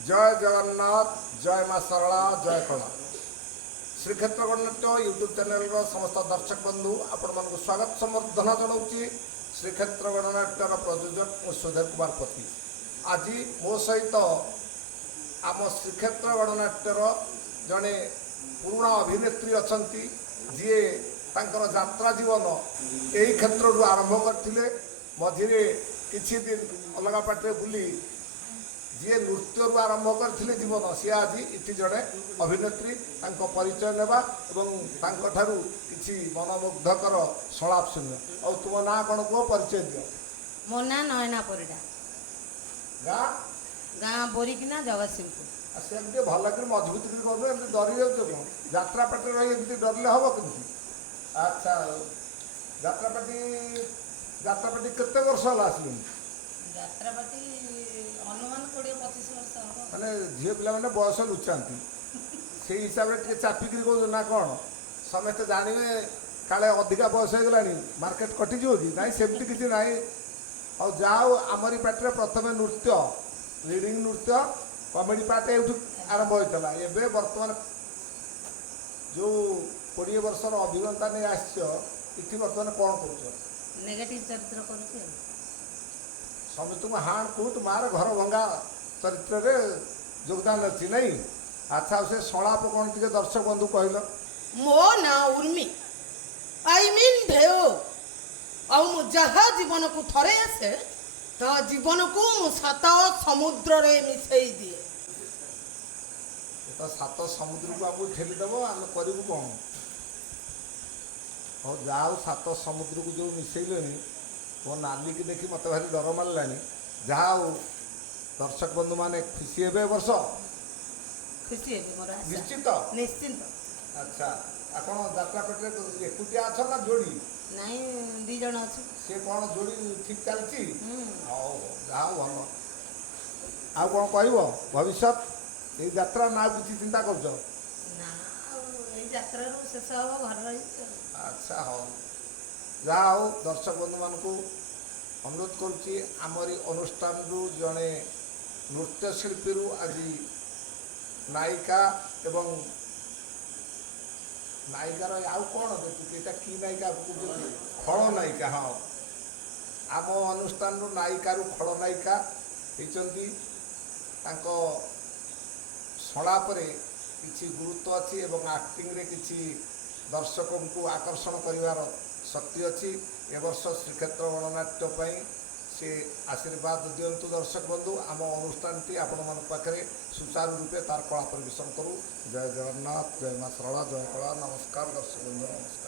जय जगन्नाथ जय माँ सरला जय कला श्रीक्षेत्र गणनाट्य यूट्यूब चैनल समस्त दर्शक बंधु आपण मानक स्वागत संवर्धना जनाऊँगी। श्रीक्षेत्र गणनाट्यर प्रयोजक सुधीर कुमार पति आज मो सहित आम श्रीक्षेत्र गणनाट्यर जड़े पुराणा अभिनेत्री अच्छा जी तांकर यात्रा जीवन यही क्षेत्र आरंभ करते मझे किछि दिन अलग पाटे बुली जी नृत्य आरंभ करते जीवन सी आज इति जड़े अभिनेत्री परिचय नेबा कि मनमुग्धकर सलाप शुण्य और तुम ना कौन कह परिचय दियो। मो ना नयना परिडा गाँ गाँ बोरिकिना जगतसिंहपुर। से भल कर मजबूत कर डरी जाऊ यात्रा पार्टी रही डरले हम कि अच्छा यात्रा पार्टी केते वर्ष है आसलुन यात्रापाटी अनुमान 20-25 वर्ष हम माने झील पिला मैंने बयस लुचाती से हिसाब से चापिक कह ना कौन समस्ते जानवे काले अधिका बयस हो गला मार्केट कटिज कि ना सेमती किसी ना और जाओ आमरी पार्टी प्रथम नृत्य रीडिंग नृत्य कमेडी पार्ट ये आरंभ होता है बर्तमान जो 20 वर्षर अभिज्ञता नहीं आसी बर्तमान कौन कर नेगेटिव चरित्र करूँ समस्त हाण कूट मार घर भंगा चरित्र रे योगदान अच्छी नहीं। अच्छा से सलाप कौन टे दर्शक बंधु कहल मो ना उर्मी आई मीन ढेओ और मु जहा जीवन को थरे आसे ता जीवन को मु सात समुद्र रे मिसई दिए तो सात समुद्र को आपको ठेलीदेव आम करूँ कौन और जाओ सात समुद्र को जो मिसैले वो नाली की देखी मत भारी डर मारा जहाँ दर्शक बंधु मैंने खुशी हे वर्ष खुशी है मोर आशा निश्चित निश्चिंत। अच्छा आपण यात्रा पेटे एकुटिया अच्छा ना जोड़ी नाई 2 जण अछि से कौन जोड़ी ठीक चलती हाउ जाओ भल आ कौन कह भविष्य ये यात्रा ना किसी चिंता कर ना ए यात्रा रो शेष हो घर रही। अच्छा हाँ जाओ दर्शक बंधु मान अनुरोध करुच्ची आमरी अनुष्ठान जड़े नृत्यशिल्पी आज नायिका एवं नायिकार आउ कौन देखा कि नायिका खल नायिका हाँ आम अनुष्ठान नायिका खल नायिका होती सलापे किसी गुरुत्व अच्छी एवं आक्टिंग रे किसी दर्शकों को आकर्षण करिवार शक्ति अच्छी ए वर्ष श्रीक्षेत्र गणनाट्य से आशीर्वाद दिंतु दर्शक बंधु आम अनुष्ठान टी आपण मान पाखे सुचारू रूपे तार कला परिवेशन करूँ। जय जगन्नाथ जय माँ सरला जय कला नमस्कार दर्शक बंधु नमस्कार।